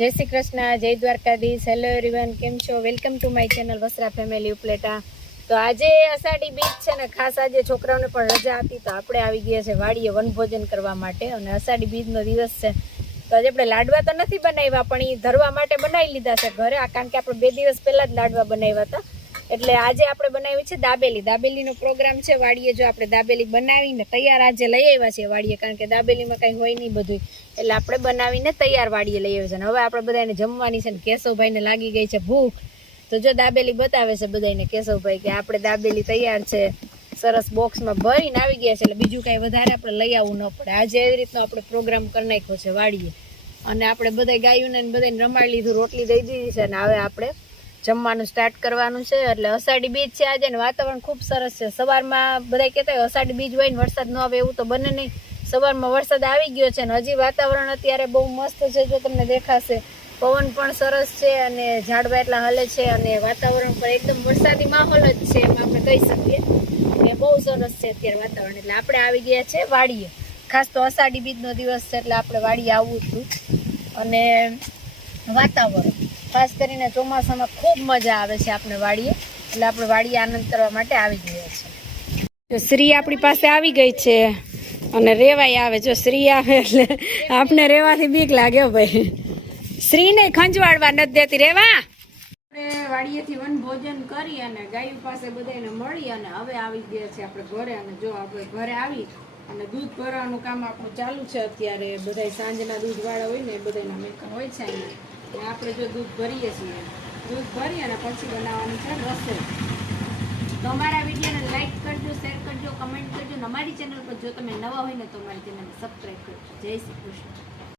જય શ્રી કૃષ્ણ, જય Dwarkadhish. Hello everyone, કેમ છો? Welcome to my channel Vasra family Upleta. તો આજે અષાઢી બીજ છે ને, ખાસ આજે છોકરાઓને પણ રજા હતી તો આપણે આવી ગયા છે વાડીએ વનભોજન કરવા માટે. અને અષાઢી બીજનો દિવસ છે તો આજે આપણે લાડવા તો નથી બનાવ્યા, પણ એ ધરવા માટે બનાવી લીધા છે ઘરે, કારણ કે આપણે 2 દિવસ પહેલા જ લાડવા બનાવ્યા હતા. એટલે આજે આપણે બનાવી છે દાબેલી. દાબેલીનો પ્રોગ્રામ છે વાડીએ. જો આપણે દાબેલી બનાવીને તૈયાર આજે લઈ આવ્યા છીએ વાડીએ, કારણ કે દાબેલીમાં કંઈ હોય નહીં બધું, એટલે આપણે બનાવીને તૈયાર વાડીએ લઈ આવ્યા છે. હવે આપણે બધાને જમવાની છે ને કેશવભાઈને લાગી ગઈ છે ભૂખ, તો જો દાબેલી બતાવે છે બધાને કેશવભાઈ કે આપણે દાબેલી તૈયાર છે, સરસ બોક્સમાં ભરીને આવી ગયા છે, એટલે બીજું કાંઈ વધારે આપણે લઈ આવવું ન પડે. આજે એવી રીતનો આપણે પ્રોગ્રામ કરી નાખ્યો છે વાડીએ. અને આપણે બધા ગાયોને બધાને રમાડી લીધું, રોટલી દઈ દીધી છે, અને હવે આપણે જમવાનું સ્ટાર્ટ કરવાનું છે. એટલે અષાઢી બીજ છે આજે, ને વાતાવરણ ખૂબ સરસ છે. સવારમાં બધા કહેતા હોય અષાઢી બીજ હોય ને વરસાદ ન આવે, એવું તો બને નહીં. સવારમાં વરસાદ આવી ગયો છે ને હજી વાતાવરણ અત્યારે બહુ મસ્ત છે, જો તમને દેખાશે. પવન પણ સરસ છે અને ઝાડવા એટલા હલે છે, અને વાતાવરણ પણ એકદમ વરસાદી માહોલ જ છે, એમ આપણે કહી શકીએ કે બહુ સરસ છે અત્યારે વાતાવરણ. એટલે આપણે આવી ગયા છે વાડીએ. ખાસ તો અષાઢી બીજનો દિવસ છે એટલે આપણે વાડીએ આવવું હતું. અને વાતાવરણ ખાસ કરીને ચોમાસામાં ખૂબ મજા આવે છે આપણે વાડીએ, એટલે આપણે વાડીએ આનંદ કરવા માટે આવી ગયા છે. શ્રી આપણી પાસે આવી ગઈ છે અને રેવાય આવે. જો શ્રી આવે એટલે આપણે રેવાથી બીક લાગે ભાઈ. શ્રી ને ખંજવાળવા નથી દેતી, રેવા. આપણે વાડીએથી વન ભોજન કરી અને ગાયો પાસે બધાને મળી અને હવે આવી ગયા છે આપણે ઘરે. અને જો આપણે ઘરે આવી અને દૂધ ભરવાનું કામ આપણું ચાલુ છે અત્યારે. બધા સાંજના દૂધ વાળા હોય ને એ બધાના મેકર હોય છે અહીંયા. આપણે જો દૂધ ભરીએ છીએ, દૂધ ભરી અને પછી બનાવવાનું છે રસોઈ. તો અમારા વિડીયોને લાઈક કરજો, શેર કરજો, કમેન્ટ કરજો. અમારી ચેનલ પર જો તમે નવા હોય ને તો અમારી ચેનલને સબસ્ક્રાઈબ કરજો. જય શ્રી કૃષ્ણ.